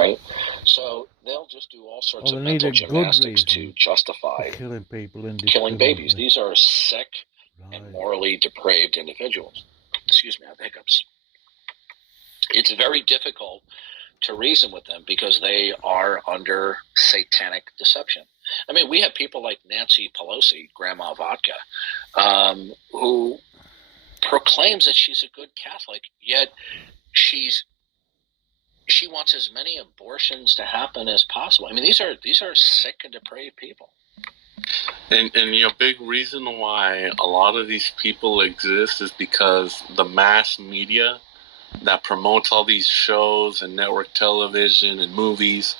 right? So they'll just do all sorts Well, of they need mental a good gymnastics to reason for justify killing people killing babies. indiscriminately. These are sick and Right. morally depraved individuals. Excuse me, I have hiccups. It's very difficult to reason with them because they are under satanic deception. I mean, we have people like Nancy Pelosi, Grandma Vodka, who proclaims that she's a good Catholic, yet she wants as many abortions to happen as possible. I mean, these are sick and depraved people. And big reason why a lot of these people exist is because the mass media that promotes all these shows and network television and movies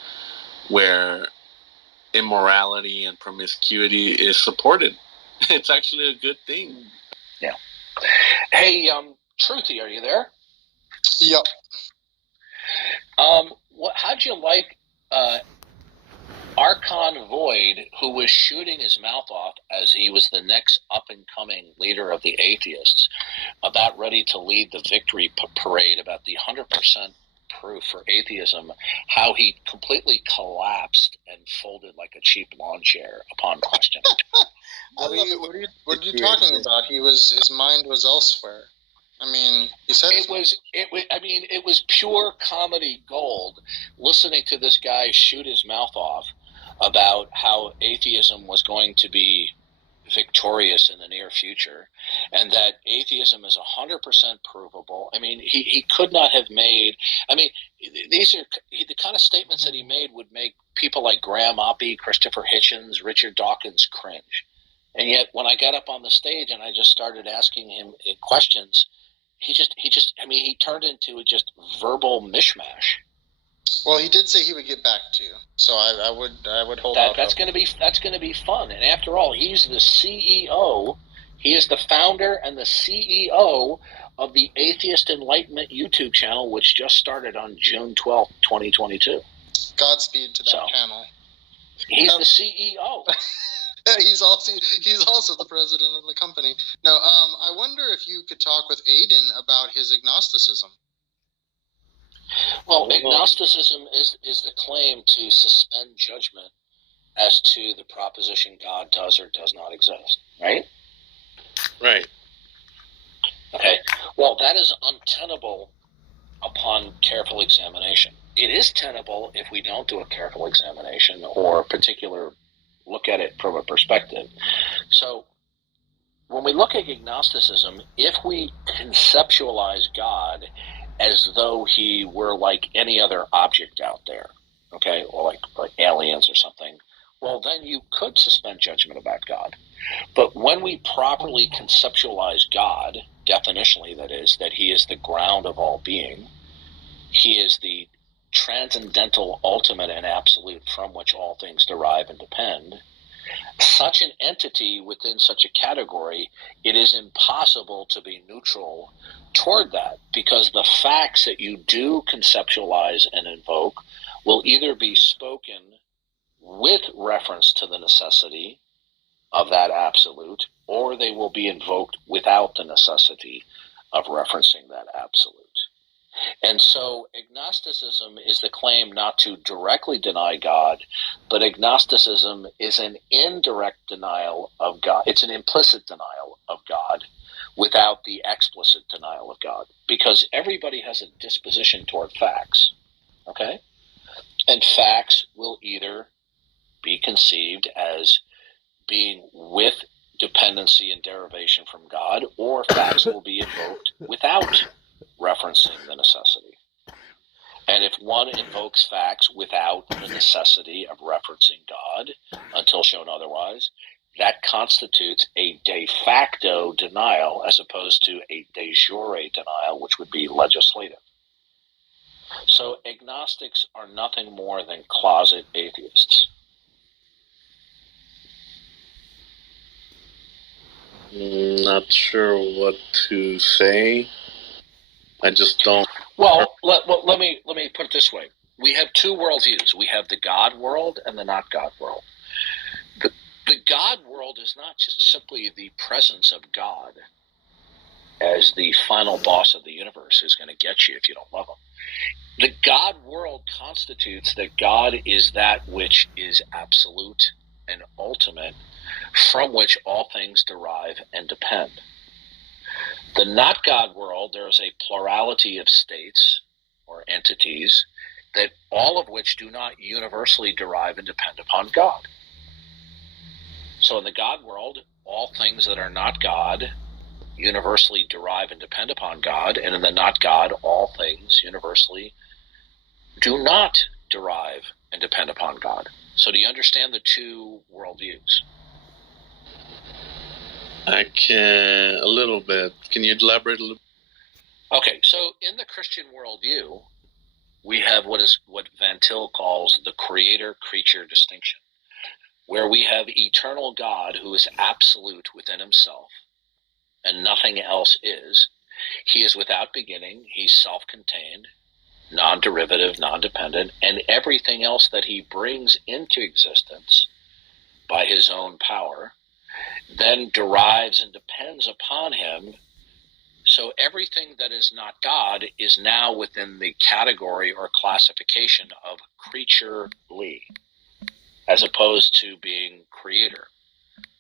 where immorality and promiscuity is supported. It's actually a good thing. Yeah. Hey, Truthy, are you there? Yep. How'd you like Archon Void, who was shooting his mouth off as he was the next up-and-coming leader of the atheists, about ready to lead the victory parade about the 100% proof for atheism, how he completely collapsed and folded like a cheap lawn chair upon question? What are you talking about? His mind was elsewhere. I mean, he said it was pure comedy gold listening to this guy shoot his mouth off about how atheism was going to be victorious in the near future, and that atheism is 100% provable. I mean, he could not have made. I mean, these are the kind of statements that he made would make people like Graham Oppie, Christopher Hitchens, Richard Dawkins cringe. And yet, when I got up on the stage and I just started asking him questions, he turned into just verbal mishmash. Well, he did say he would get back to you, so I would hold out. That's going to be fun. And after all, he's the CEO. He is the founder and the CEO of the Atheist Enlightenment YouTube channel, which just started on June 12th, 2022. Godspeed to that channel. He's the CEO. He's also the president of the company. No, I wonder if you could talk with Aiden about his agnosticism. Well, agnosticism is the claim to suspend judgment as to the proposition God does or does not exist, right? Right. Okay. Well, that is untenable upon careful examination. It is tenable if we don't do a careful examination or a particular look at it from a perspective. So when we look at agnosticism, if we conceptualize God as though he were like any other object out there, okay, or like aliens or something, well, then you could suspend judgment about God. But when we properly conceptualize God, definitionally that is, that he is the ground of all being, he is the transcendental, ultimate, and absolute from which all things derive and depend, such an entity within such a category, it is impossible to be neutral toward that, because the facts that you do conceptualize and invoke will either be spoken with reference to the necessity of that absolute, or they will be invoked without the necessity of referencing that absolute. And so agnosticism is the claim not to directly deny God, but agnosticism is an indirect denial of God. It's an implicit denial of God without the explicit denial of God, because everybody has a disposition toward facts, okay? And facts will either be conceived as being with dependency and derivation from God, or facts will be invoked without referencing the necessity. And if one invokes facts without the necessity of referencing God until shown otherwise, that constitutes a de facto denial as opposed to a de jure denial, which would be legislative. So agnostics are nothing more than closet atheists. Not sure what to say. I just don't. Well, let me put it this way. We have two worldviews. We have the God world and the not God world. The God world is not just simply the presence of God as the final boss of the universe who's going to get you if you don't love him. The God world constitutes that God is that which is absolute and ultimate, from which all things derive and depend. The not God world, there is a plurality of states or entities, that all of which do not universally derive and depend upon God. So in the God world, all things that are not God universally derive and depend upon God, and in the not God, all things universally do not derive and depend upon God. So do you understand the two worldviews? I can a little bit. Can you elaborate a little? Okay, so in the Christian worldview, we have what Van Til calls the creator-creature distinction, where we have eternal God who is absolute within himself, and nothing else is. He is without beginning, he's self-contained, non-derivative, non-dependent, and everything else that he brings into existence by his own power then derives and depends upon him. So everything that is not God is now within the category or classification of creaturely, as opposed to being creator.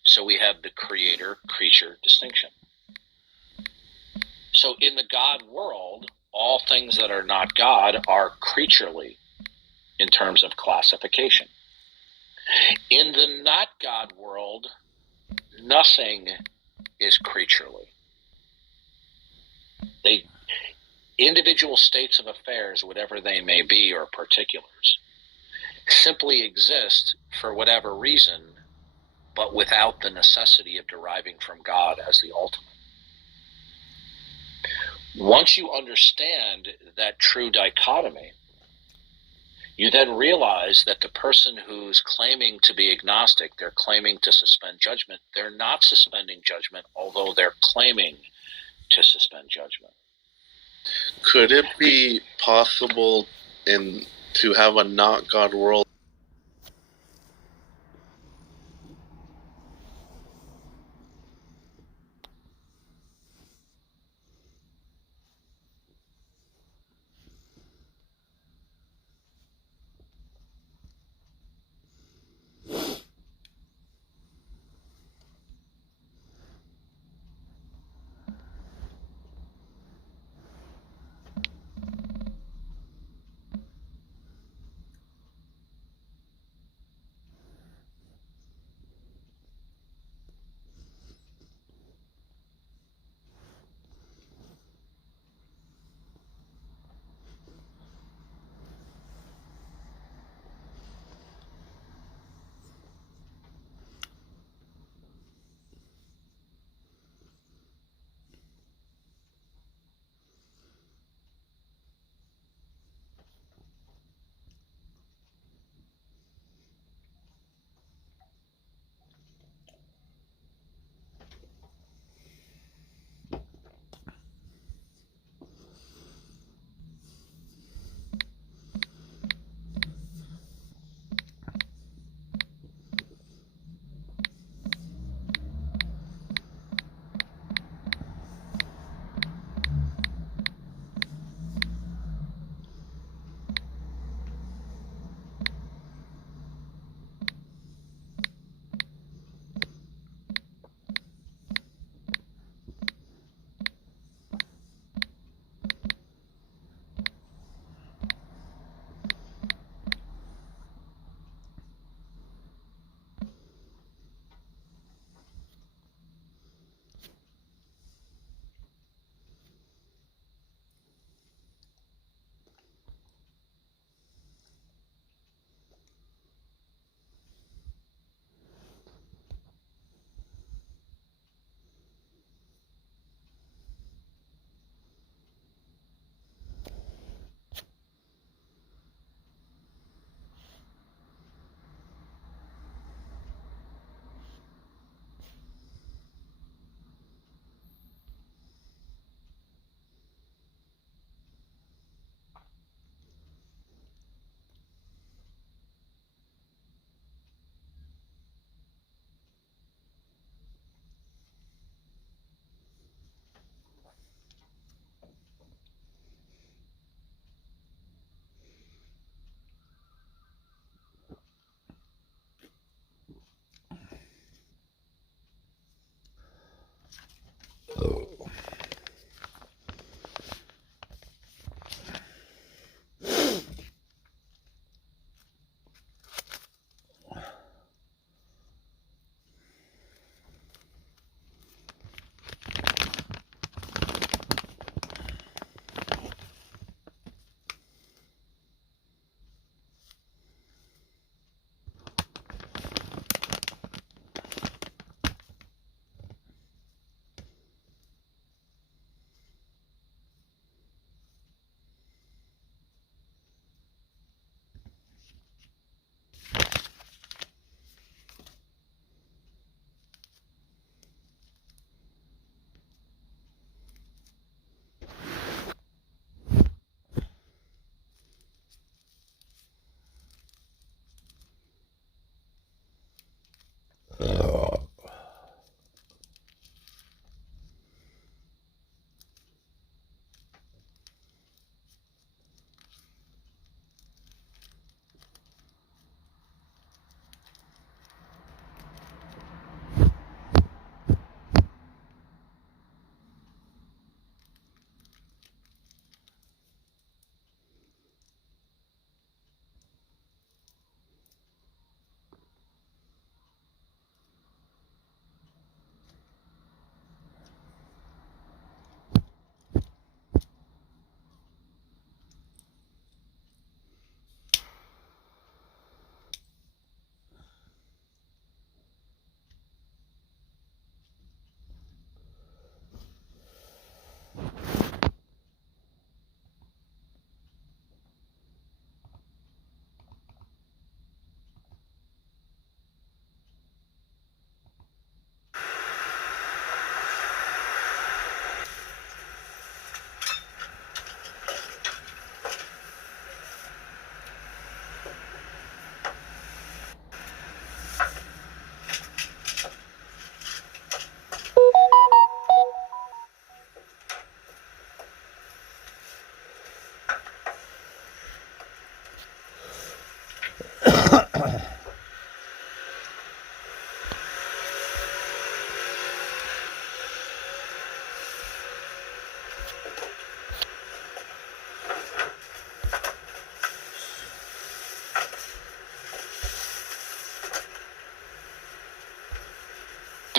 So we have the creator-creature distinction. So in the God world, all things that are not God are creaturely in terms of classification. In the not God world, nothing is creaturely. They individual states of affairs, whatever they may be, or particulars, simply exist for whatever reason, but without the necessity of deriving from God as the ultimate. Once you understand that true dichotomy, you then realize that the person who's claiming to be agnostic, they're claiming to suspend judgment, they're not suspending judgment, although they're claiming to suspend judgment. Could it be possible to have a not God world?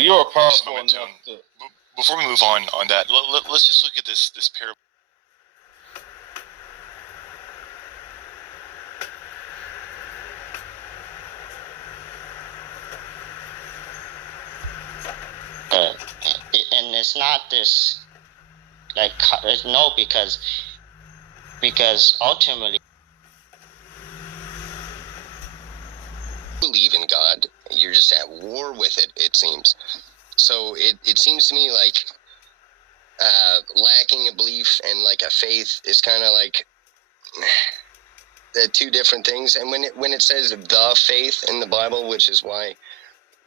You're Just a powerful moment, enough Tim. to. Before we move on that, let's just look at this parable. And it's not this like no, because ultimately believe in God. You're just at war with it. It seems. So it seems to me like lacking a belief and like a faith is kind of like the two different things. And when it says the faith in the Bible, which is why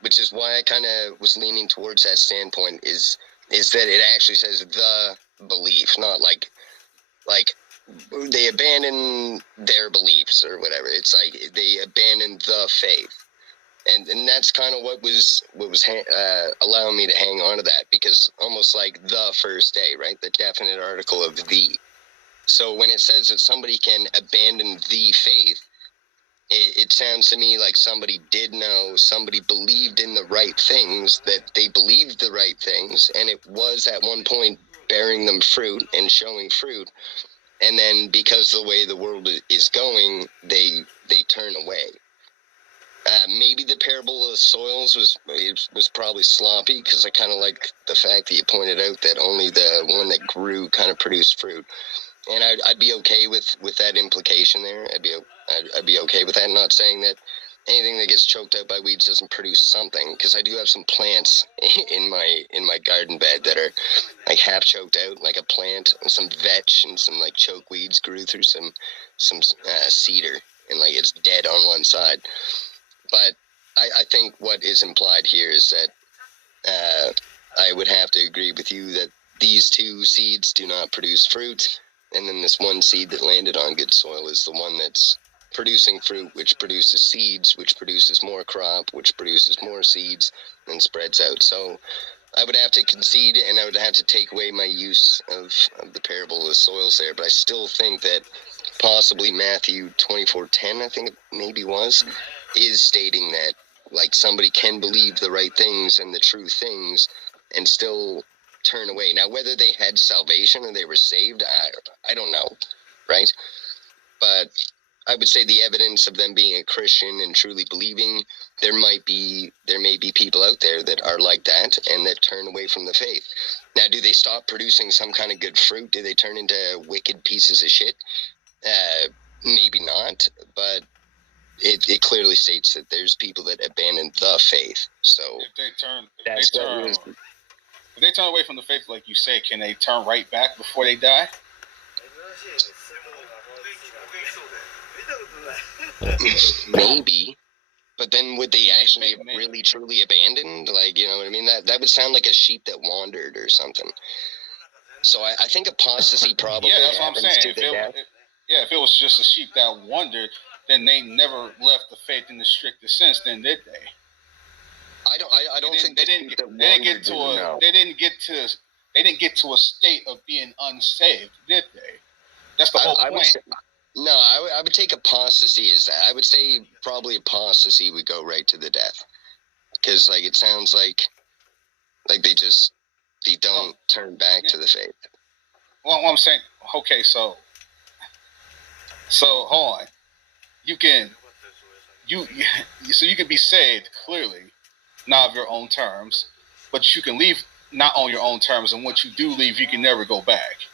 I kind of was leaning towards that standpoint, is that it actually says the belief, not like they abandon their beliefs or whatever. It's like they abandon the faith. And that's kind of what was allowing me to hang on to that, because almost like the first day, right? The definite article of the. So when it says that somebody can abandon the faith, it sounds to me like somebody did know, somebody believed in the right things, that they believed the right things, and it was at one point bearing them fruit and showing fruit. And then because of the way the world is going, they turn away. Maybe the parable of the soils was probably sloppy, because I kind of like the fact that you pointed out that only the one that grew kind of produced fruit, and I'd be okay with that implication there. I'd be okay with that. I'm not saying that anything that gets choked out by weeds doesn't produce something, because I do have some plants in my garden bed that are like half choked out, like a plant, and some vetch and some like choke weeds grew through some cedar, and like it's dead on one side. But I think what is implied here is that I would have to agree with you that these two seeds do not produce fruit, and then this one seed that landed on good soil is the one that's producing fruit, which produces seeds, which produces more crop, which produces more seeds, and spreads out. So I would have to concede, and I would have to take away my use of the parable of the soils there. But I still think that possibly Matthew 24:10, I think it maybe was, is stating that like somebody can believe the right things and the true things and still turn away. Now, whether they had salvation or they were saved, I don't know, right? But I would say the evidence of them being a Christian and truly believing, there may be people out there that are like that and that turn away from the faith. Now, do they stop producing some kind of good fruit? Do they turn into wicked pieces of shit? Maybe not, but it clearly states that there's people that abandon the faith. So If they turn away from the faith, like you say, can they turn right back before they die? Maybe, but then would they actually have really truly abandoned? Like, you know what I mean? That would sound like a sheep that wandered or something. So I think apostasy probably that's what I'm happens saying. to the death. If it was just a sheep that wandered, then they never left the faith in the strictest sense. Then did they? I don't think they didn't get to a state of being unsaved, did they? That's the whole point. I would take apostasy as that. I would say probably apostasy would go right to the death, because like it sounds like they don't turn back to the faith. Well, I'm saying, okay, so hold on. You can be saved clearly, not of your own terms, but you can leave not on your own terms, and once you do leave, you can never go back.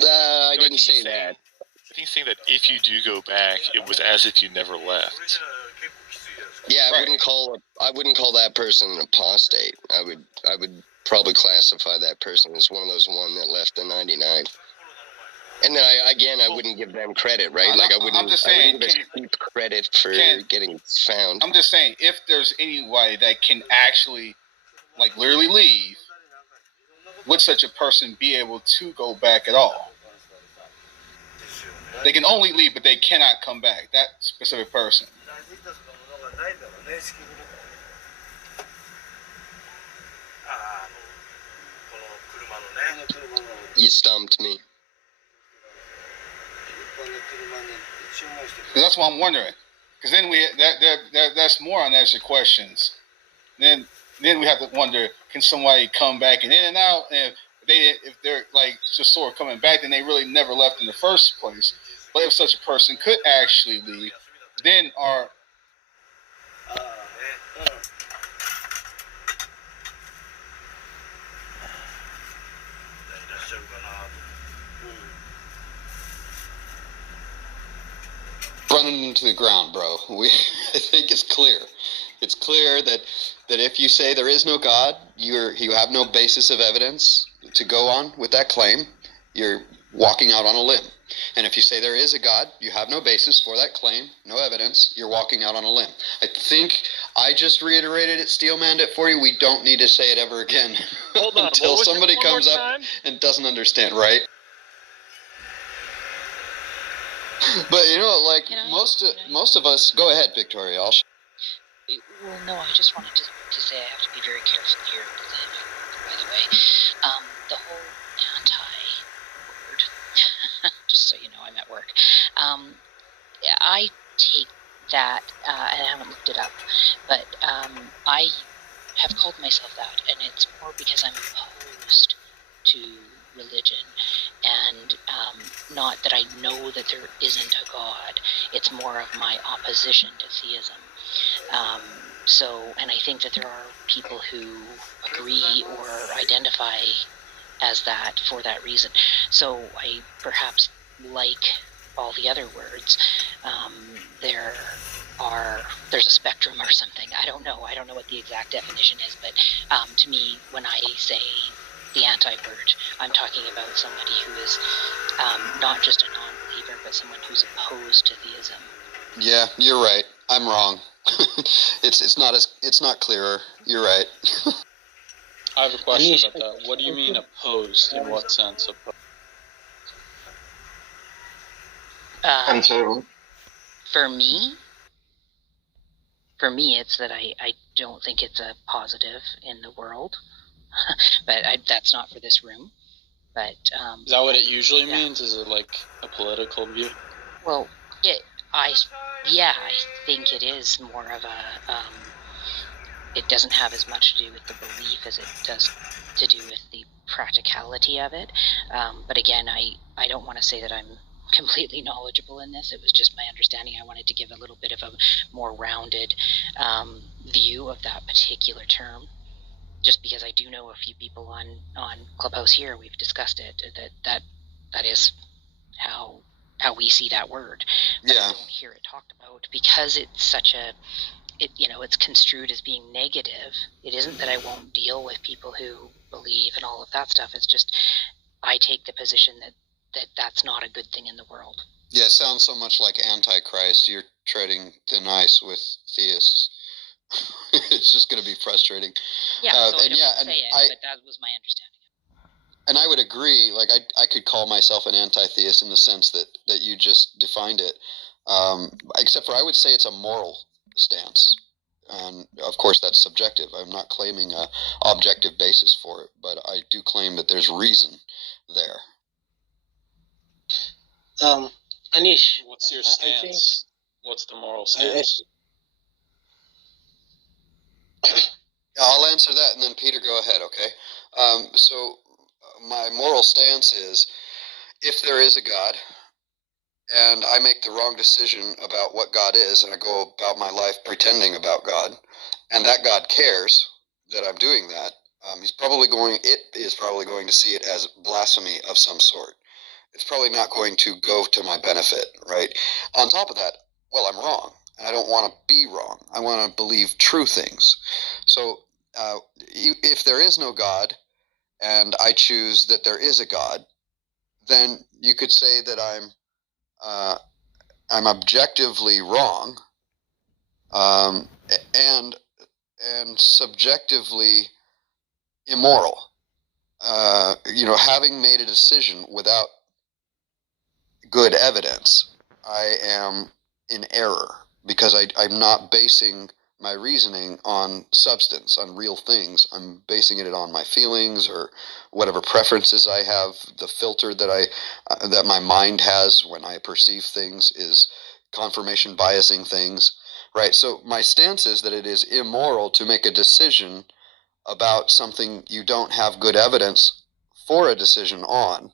I didn't say that. I think saying that if you do go back, it was as if you never left. Yeah, I wouldn't call that person an apostate. I would probably classify that person as one of those one that left the 99. And then I wouldn't give them credit, right? Like I wouldn't give credit for getting found. I'm just saying, if there's anybody that can actually, like, literally leave, would such a person be able to go back at all? They can only leave, but they cannot come back. That specific person. You stumped me. That's what I'm wondering. Because then that's more unanswered questions. Then we have to wonder, can somebody come back and in and out? And if they're like just sort of coming back, then they really never left in the first place. But if such a person could actually leave, then our running into the ground, bro. I think it's clear. It's clear that if you say there is no God, you have no basis of evidence to go on with that claim. You're walking out on a limb. And if you say there is a God, you have no basis for that claim, no evidence, you're walking out on a limb. I think I just reiterated it, Steelmanned it for you. We don't need to say it ever again. Hold on, until somebody comes up and doesn't understand, right? But like most of us, go ahead, Victoria. Well, no, I just wanted to say I have to be very careful here because I have, by the way, the whole anti-word, just so you know, I'm at work. I take that, and I haven't looked it up, but I have called myself that, and it's more because I'm opposed to religion, and not that I know that there isn't a God. It's more of my opposition to theism. And I think that there are people who agree or identify as that for that reason. So I perhaps like all the other words. There's a spectrum or something. I don't know what the exact definition is, but to me, when I say the anti-word, I'm talking about somebody who is not just a non-believer, but someone who's opposed to theism. Yeah, you're right. I'm wrong. It's not clearer. You're right. I have a question about that. What do you mean opposed? In what sense opposed? For me, it's that I don't think it's a positive in the world, but that's not for this room. But is that what it usually means? Is it like a political view? Well, I think it is more of a. It doesn't have as much to do with the belief as it does to do with the practicality of it. But again, I don't want to say that I'm completely knowledgeable in this. It was just my understanding. I wanted to give a little bit of a more rounded view of that particular term, just because I do know a few people on Clubhouse here. We've discussed it. That is how we see that word. But I don't hear it talked about because it's such a. It's construed as being negative. It isn't that I won't deal with people who believe and all of that stuff. It's just I take the position that that's not a good thing in the world. Yeah, it sounds so much like Antichrist. You're treading thin ice with theists. It's just going to be frustrating. Yeah, so I don't say it, but that was my understanding. And I would agree. Like I could call myself an anti-theist in the sense that you just defined it. Except for I would say it's a moral stance. And of course that's subjective. I'm not claiming a objective basis for it, but I do claim that there's reason there. Anish, what's your stance? What's the moral stance? I'll answer that, and then Peter, go ahead, okay? So my moral stance is, if there is a God, and I make the wrong decision about what God is, and I go about my life pretending about God, and that God cares that I'm doing that, it is probably going to see it as blasphemy of some sort. It's probably not going to go to my benefit, right? On top of that, well, I'm wrong, and I don't want to be wrong. I want to believe true things. So if there is no God, and I choose that there is a God, then you could say that I'm objectively wrong, and subjectively immoral. Having made a decision without good evidence, I am in error because I'm not basing my reasoning on substance, on real things. I'm basing it on my feelings or whatever preferences I have. The filter that my mind has when I perceive things is confirmation biasing things, right? So my stance is that it is immoral to make a decision about something you don't have good evidence for a decision on,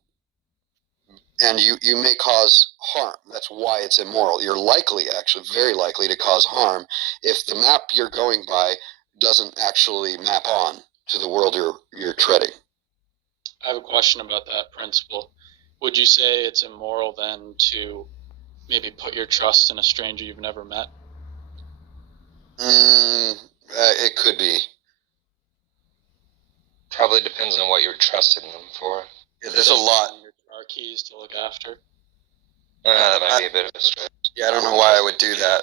and you may cause harm. That's why it's immoral. You're likely, actually very likely, to cause harm if the map you're going by doesn't actually map on to the world you're treading. I have a question about that principle. Would you say it's immoral then to maybe put your trust in a stranger you've never met? It could be. Probably depends on what you're trusting them for. Yeah, there's a lot. Your car keys to look after? That might be a bit of a stretch. Yeah, I don't know why I would do that.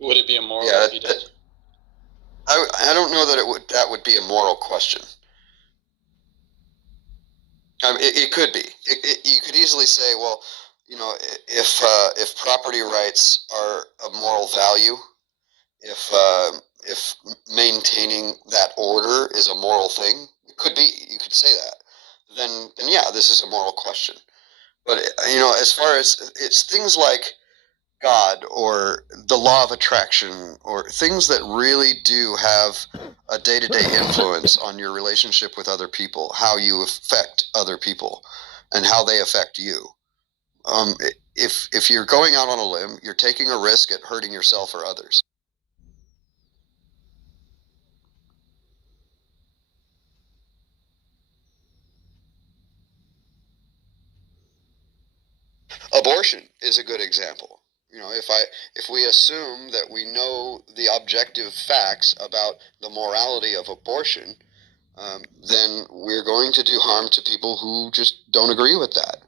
Would it be immoral Yeah, if you did? I don't know that that would be a moral question. It could be. You could easily say, well, you know, if property rights are a moral value, if maintaining that order is a moral thing, it could be. You could say that. Then yeah, this is a moral question. But you know, as far as it's things like God or the law of attraction or things that really do have a day-to-day influence on your relationship with other people, how you affect other people and how they affect you. If you're going out on a limb, you're taking a risk at hurting yourself or others. Abortion is a good example. You know, if we assume that we know the objective facts about the morality of abortion, then we're going to do harm to people who just don't agree with that.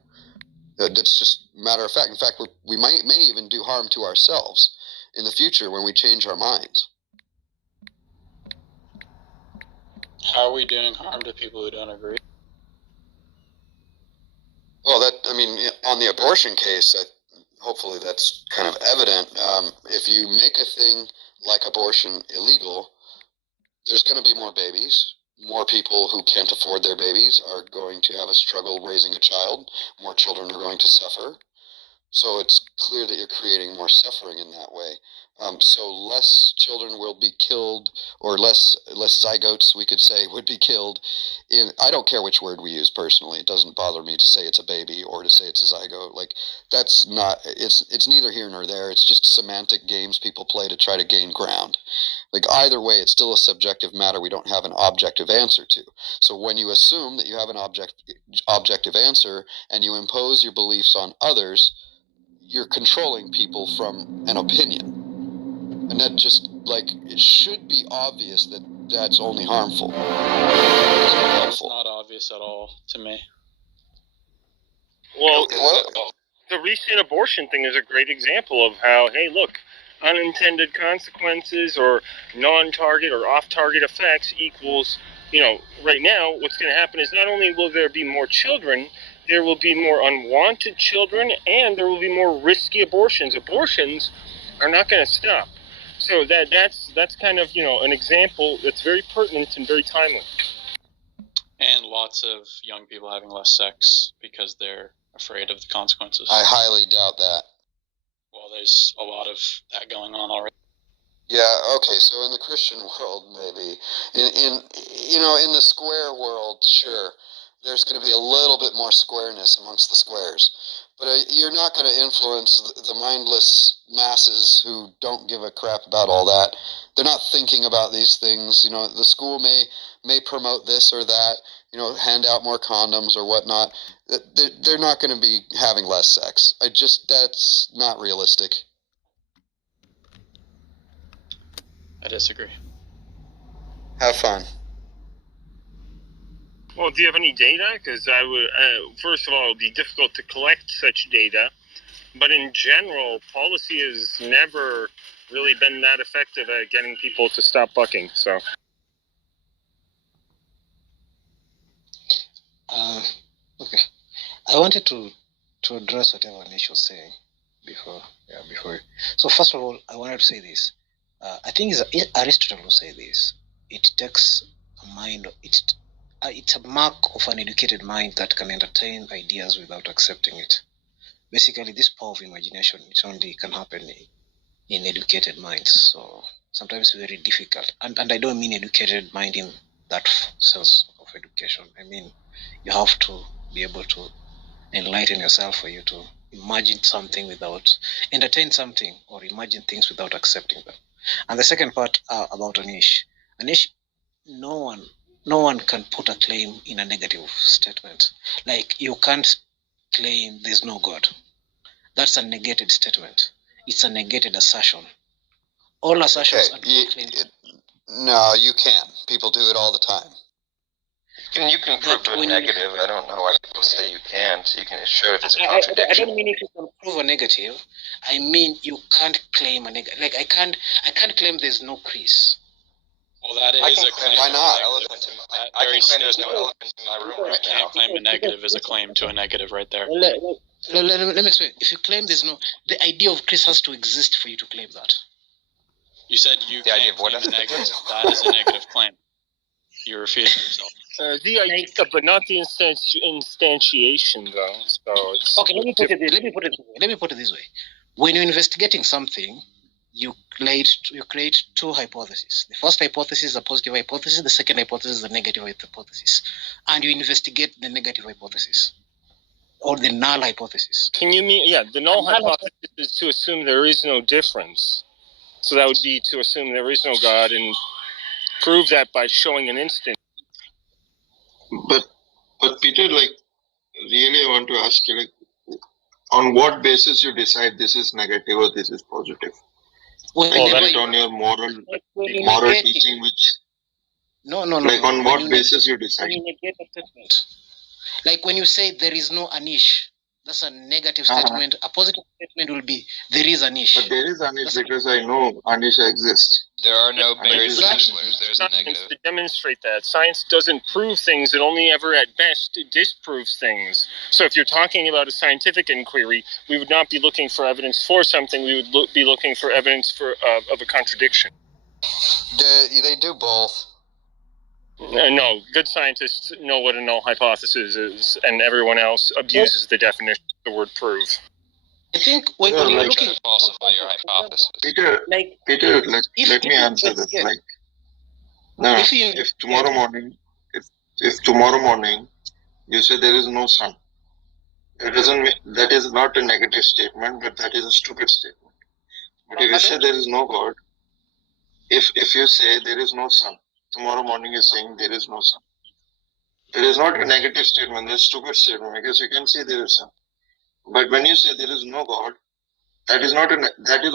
That's just a matter of fact. In fact, we may even do harm to ourselves in the future when we change our minds. How are we doing harm to people who don't agree? Well, on the abortion case, hopefully that's kind of evident. If you make a thing like abortion illegal, there's going to be more babies. More people who can't afford their babies are going to have a struggle raising a child. More children are going to suffer. So it's clear that you're creating more suffering in that way. So less children will be killed, or less zygotes, we could say, would be killed. I don't care which word we use personally. It doesn't bother me to say it's a baby or to say it's a zygote. Like, that's not. It's neither here nor there. It's just semantic games people play to try to gain ground. Like, either way, it's still a subjective matter we don't have an objective answer to. So when you assume that you have an objective answer and you impose your beliefs on others, you're controlling people from an opinion. And that just, like, it should be obvious that that's only harmful. It's not obvious at all to me. Well, the recent abortion thing is a great example of how, hey, look, unintended consequences or non-target or off-target effects equals, you know, right now what's going to happen is not only will there be more children, there will be more unwanted children, and there will be more risky abortions. Abortions are not going to stop. So that's kind of, you know, an example that's very pertinent and very timely. And lots of young people having less sex because they're afraid of the consequences. I highly doubt that. Well, there's a lot of that going on already. Yeah, okay, so in the Christian world, maybe. In the square world, sure, there's going to be a little bit more squareness amongst the squares. But you're not going to influence the mindless masses who don't give a crap about all that. They're not thinking about these things. You know, the school may promote this or that, you know, hand out more condoms or whatnot. They're not going to be having less sex. That's not realistic. I disagree. Have fun. Well, do you have any data? Because I would, first of all, it would be difficult to collect such data. But in general, policy has never really been that effective at getting people to stop bucking. So. Okay. I wanted to address whatever Anish was saying before. So first of all, I wanted to say this. I think Aristotle will say this. It takes a mind. It's a mark of an educated mind that can entertain ideas without accepting it. basically this power of imagination, it only can happen in educated minds. So sometimes it's very difficult. And I don't mean educated mind in that sense of education. I mean, you have to be able to enlighten yourself for you to imagine something without, entertain something or imagine things without accepting them. And the second part about Anish, no one can put a claim in a negative statement. Like you can't claim there's no God. That's a negated statement. It's a negated assertion. All assertions are claims. No, you can. People do it all the time. You can prove But a when negative. I don't know why people say you can't. You can show if it's a I contradiction. don't mean if you can prove a negative. I mean you can't claim a negative. Like I can't claim there's no Chris. Well, that I is can a claim claim. why not? I Very can claim there's no statement. elephant in my room right You now. can't claim a negative is a claim to a negative right there. Let me explain. If you claim there's no, the idea of Chris has to exist for you to claim that. You said you The idea can't of what claim a is the negative. principle? That is a negative claim. You're refuting yourself. The idea, but not the instantiation, though. So it's Okay, let me put it this way. When you're investigating something, you create two hypotheses. The first hypothesis is a positive hypothesis. The second hypothesis is a negative hypothesis, and you investigate the negative hypothesis or the null hypothesis. Can you mean, the null hypothesis is to assume there is no difference. So that would be to assume there is no God and prove that by showing an instance. But Peter, like, really I want to ask you, like, on what basis you decide this is negative or this is positive? Like, is it on your moral teaching, which... No. On what basis you decide? When you negate a statement, like when you say there is no Anish, that's a negative statement. A positive statement will be there is Anish. But there is Anish because I know Anish exists. There are no buried Exactly. bachelors. There's a negative. To demonstrate that science doesn't prove things; it only ever, at best, disproves things. So, if you're talking about a scientific inquiry, we would not be looking for evidence for something; we would be looking for evidence of a contradiction. They do both. No, good scientists know what a null hypothesis is, and everyone else abuses the definition of the word "prove." I think when you're looking to falsify your hypothesis. Peter, let me answer this. Like, no, if tomorrow morning you say there is no sun, it doesn't mean, that is not a negative statement, but that is a stupid statement. But if you say there is no God, if you say there is no sun, tomorrow morning you're saying there is no sun. It is not a negative statement, it's a stupid statement because you can say there is sun. But when you say there is no God, that is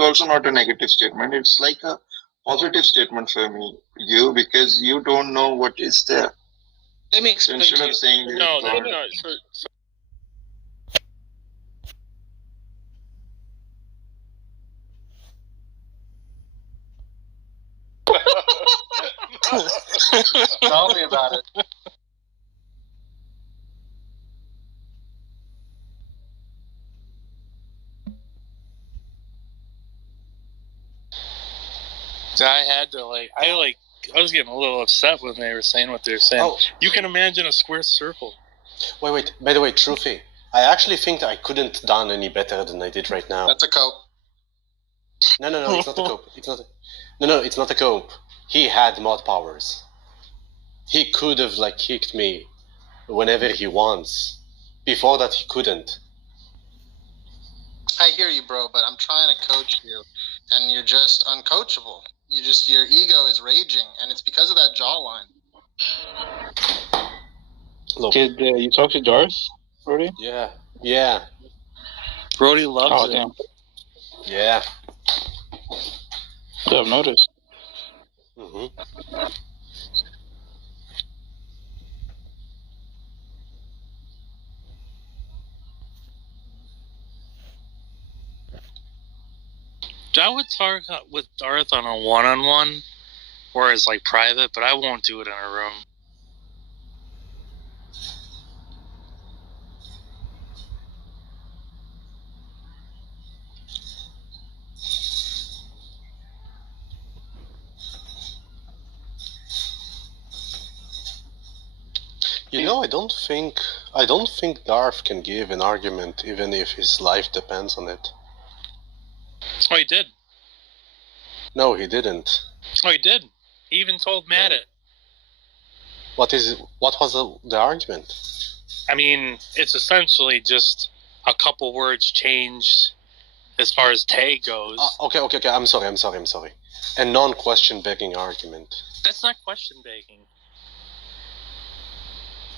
also not a negative statement. It's like a positive statement for you because you don't know what is there. Let me explain. So instead of saying there is God, Tell me about it. So I was getting a little upset when they were saying what they were saying. Oh. You can imagine a square circle. Wait. By the way, Truffy, I actually think that I couldn't done any better than I did right now. That's a cope. No, it's not a cope. It's not a cope. He had mod powers. He could have kicked me whenever he wants. Before that, he couldn't. I hear you, bro, but I'm trying to coach you, and you're just uncoachable. Your ego is raging, and it's because of that jawline. Look. Did you talk to Darth, Brody? Yeah. Brody loves it. Damn. Yeah. I've noticed. Mm-hmm. I would talk with Darth on a one-on-one, or as private, but I won't do it in a room. I don't think I don't think Darth can give an argument even if his life depends on it. Oh, he did. No, he didn't. Oh, he did. He even told Matt it. What was the argument? I mean, it's essentially just a couple words changed as far as tag goes. Okay. I'm sorry. A non-question begging argument. That's not question begging.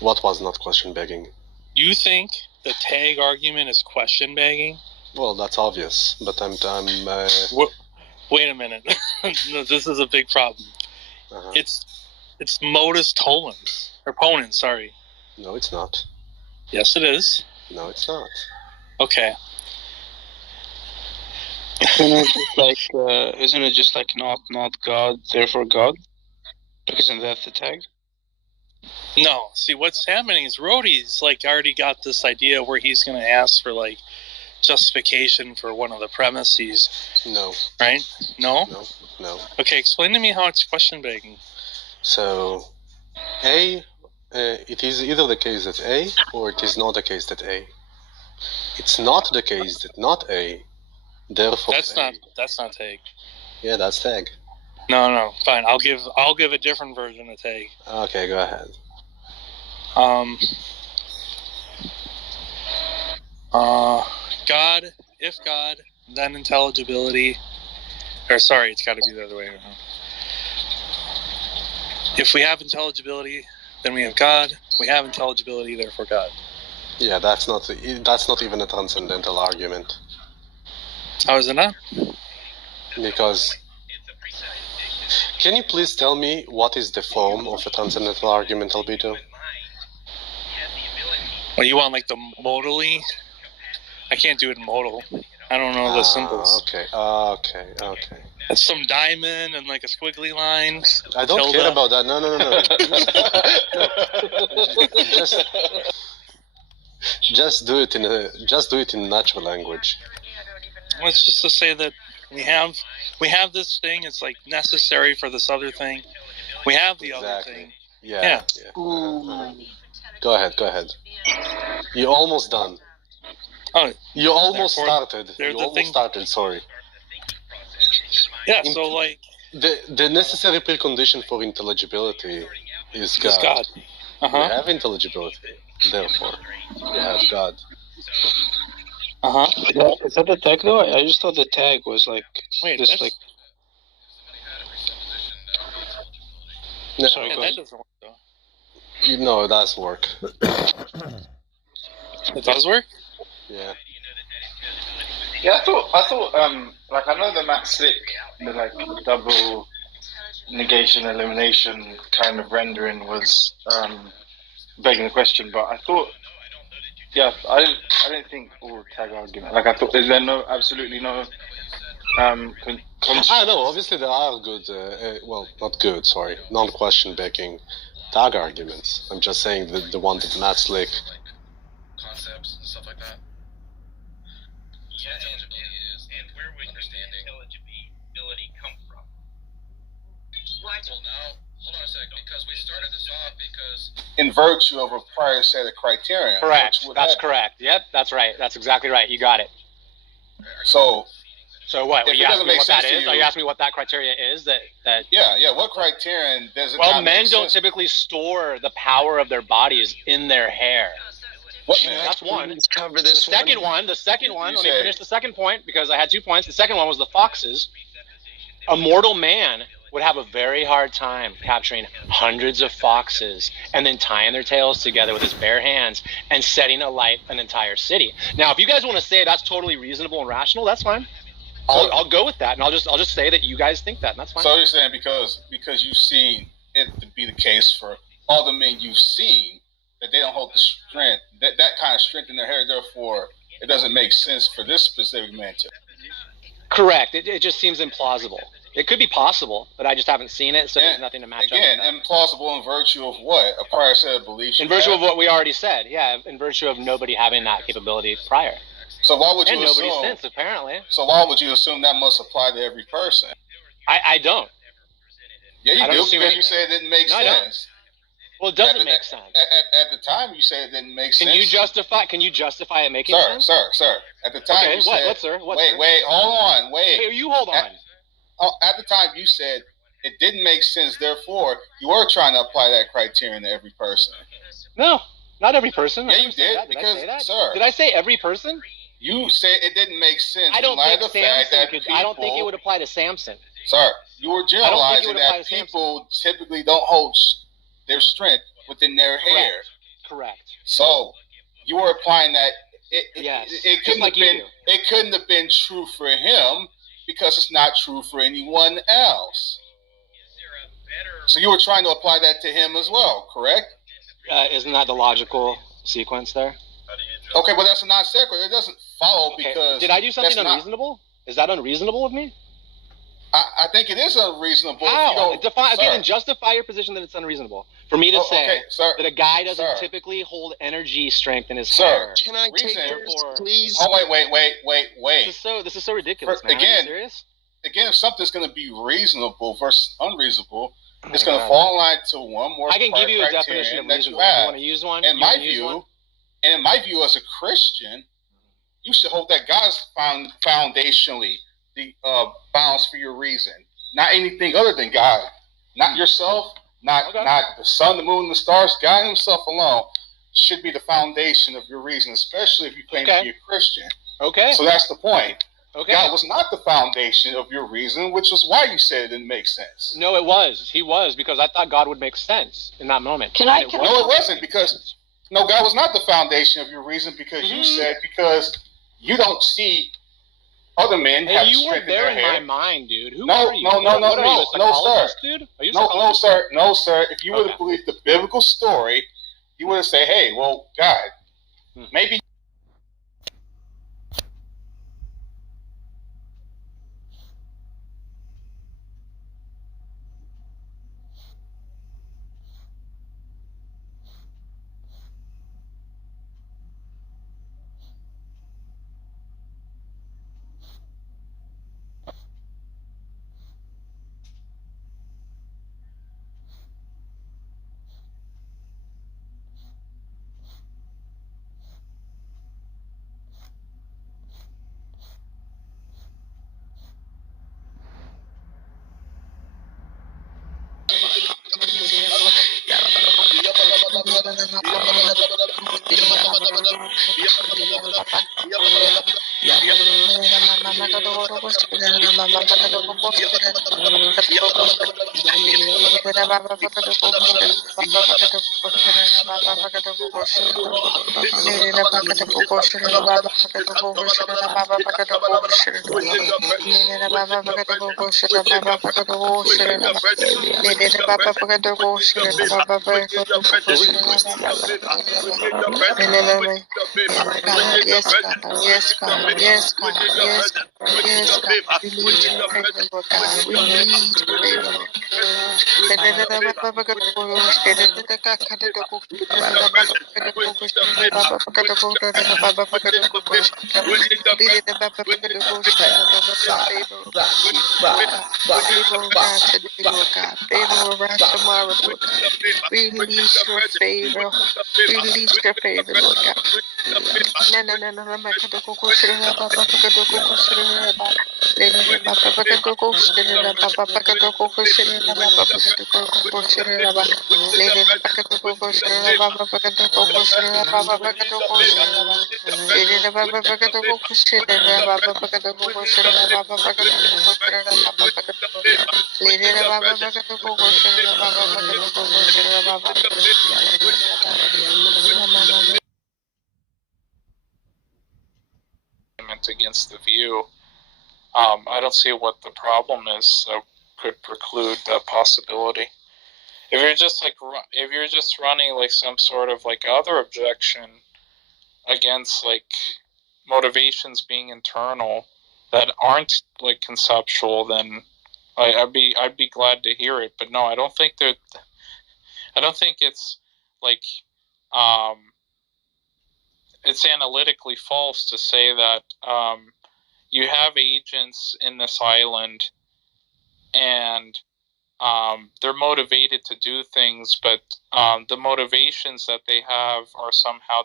What was not question begging? You think the tag argument is question begging? Well, that's obvious, but Wait a minute. No, this is a big problem. Uh-huh. It's modus tollens. Or ponens, sorry. No, it's not. Yes, it is. No, it's not. Okay. Isn't it just like not God, therefore God? Like, isn't that the tag? No. See, what's happening is Rhodey's already got this idea where he's going to ask for justification for one of the premises. No. Right? No? No. Okay, explain to me how it's question begging. So, it is either the case that A, or it is not the case that A. It's not the case that not A, therefore That's not tag. Yeah, that's tag. No, fine. I'll give a different version of tag. Okay, go ahead. God, if God, then intelligibility. Or sorry, it's got to be the other way around. If we have intelligibility, then we have God. We have intelligibility, therefore God. Yeah, that's not even a transcendental argument. How is it not? Because can you please tell me what is the form of a transcendental argument, Albedo? Well, you want the modally? I can't do it in modal. I don't know the symbols. Okay. It's some diamond and a squiggly line. I don't care about that. No. Just do it in natural language. Well, it's just to say that we have this thing. It's necessary for this other thing. We have the other thing. Yeah. Go ahead. You're almost done. Oh, you almost started. Sorry. Yeah. So the necessary precondition for intelligibility is God. Is God. We have intelligibility, therefore we have God. Is that the tag though? I just thought the tag was Wait, just No, sorry, go ahead. That doesn't work though. No, it does work. It does work? Yeah. Yeah, I thought, I know the Matt Slick, the double negation elimination kind of rendering was begging the question, but I thought, I didn't think all tag argument. I thought, is there absolutely no no, obviously there are good, not good, sorry, non-question begging tag arguments. I'm just saying the one that Matt Slick. Concepts and stuff like that. Yeah, intelligibility is, and where would understanding intelligibility come from? Right. Well, now, hold on a second, because we started this off because in virtue of a prior set of criteria. Correct. That's correct. Yep, that's right. That's exactly right. You got it. So what? If You it asked doesn't me make what sense that to is? you, Are you asking me what that criteria is? That Yeah. What criterion does it? Well, not men make don't sense? typically store the power of their bodies in their hair. That's one. Let's cover this. The second one. Let me finish the second point because I had 2 points. The second one was the foxes. A mortal man would have a very hard time capturing hundreds of foxes and then tying their tails together with his bare hands and setting alight an entire city. Now, if you guys want to say that's totally reasonable and rational, that's fine. I'll go with that, and I'll just say that you guys think that, and that's fine. So you're saying because you've seen it to be the case for all the men you've seen that they don't hold the strength, that kind of strength in their hair, therefore it doesn't make sense for this specific man to. Correct. It just seems implausible. It could be possible, but I just haven't seen it, so there's nothing to match up with that. Implausible in virtue of what? A prior set of beliefs? In virtue of what we already said, yeah, in virtue of nobody having that capability prior. So why would you and assume? nobody since, apparently. So why would you assume that must apply to every person? I don't. Yeah, you do, because you said it didn't make sense. Well, it doesn't make sense. At the time, you said it didn't make sense. Can you justify it making sense? Sir. At the time, okay, you said. What, sir? Wait, hold on, wait. Hey, you hold on. At the time, you said it didn't make sense. Therefore, you were trying to apply that criterion to every person. No, not every person. Yeah, you did. Because, sir, did I say every person? You said it didn't make sense. I don't think Samson could. I don't think it would apply to Samson. Sir, you were generalizing that people typically don't hold their strength within their hair. Correct. So you were applying that yes. It couldn't have been true for him because it's not true for anyone else. So you were trying to apply that to him as well, correct? Isn't that the logical sequence there? Okay, but that's a non sequitur. It doesn't follow because. Did I do something unreasonable? Is that unreasonable of me? I think it is unreasonable. How? Justify your position that it's unreasonable. For me to say that a guy doesn't typically hold energy strength in his hair. Can I take yours, please? Oh, wait. This is so ridiculous, man. Again, are you serious? Again, if something's going to be reasonable versus unreasonable, it's going to fall in line to one more. I can give you a definition of reasonable. You want to use one? In my view, as a Christian, you should hold that God's foundationally the bounds for your reason, not anything other than God, not yourself, not the sun, the moon, the stars. God Himself alone should be the foundation of your reason, especially if you claim to be a Christian. Okay. So that's the point. Okay. God was not the foundation of your reason, which was why you said it didn't make sense. No, it was. He was, because I thought God would make sense in that moment. No, it wasn't, because God was not the foundation of your reason, because you said because you don't see other men have you weren't strength in their there in hair. my mind, dude. Who No, are you? no, sir. Dude? Are you No, sir. If you would have believed the biblical story, you would have said, "Hey, well, God, maybe." Yes, God. Yes, God. Yes, God. Yes, God. Yes, God. We need your favor, Lord God. We need your favor, Lord Release your favor. Release your favor, Lord God. Against the view. I don't see what the problem is that could preclude that possibility. If you're just running like some sort of like other objection against like motivations being internal that aren't like conceptual, then I'd be glad to hear it. But no, I don't think it's like it's analytically false to say that you have agents in this island, and they're motivated to do things, but the motivations that they have are somehow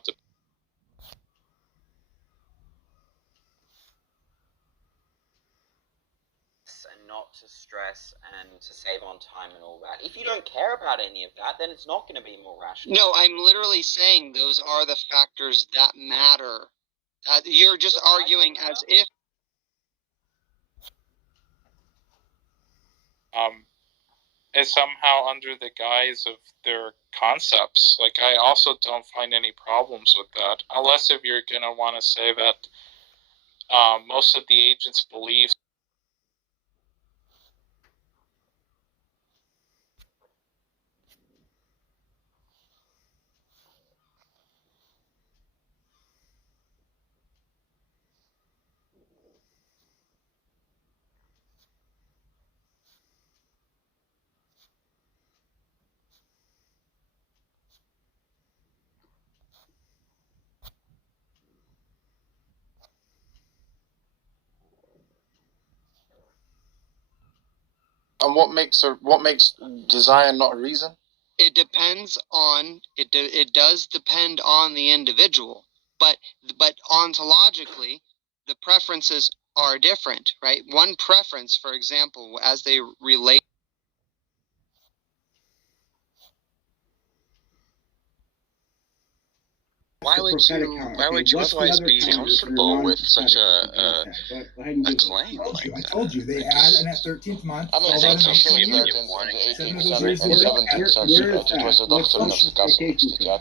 and not to stress and to save on time and all that. If you don't care about any of that, then it's not going to be more rational. No, I'm literally saying those are the factors that matter. You're just arguing as if. is somehow under the guise of their concepts. Like, I also don't find any problems with that, unless if you're going to want to say that most of the agents' beliefs. And what makes desire not a reason? It depends on it does depend on the individual, but ontologically, the preferences are different, right? One preference, for example, as they relate. Why would you otherwise be comfortable with such a claim like that? I told you they had in that 13th month. I mean, it's actually in the 18th century. It was a doctrine of the gospel.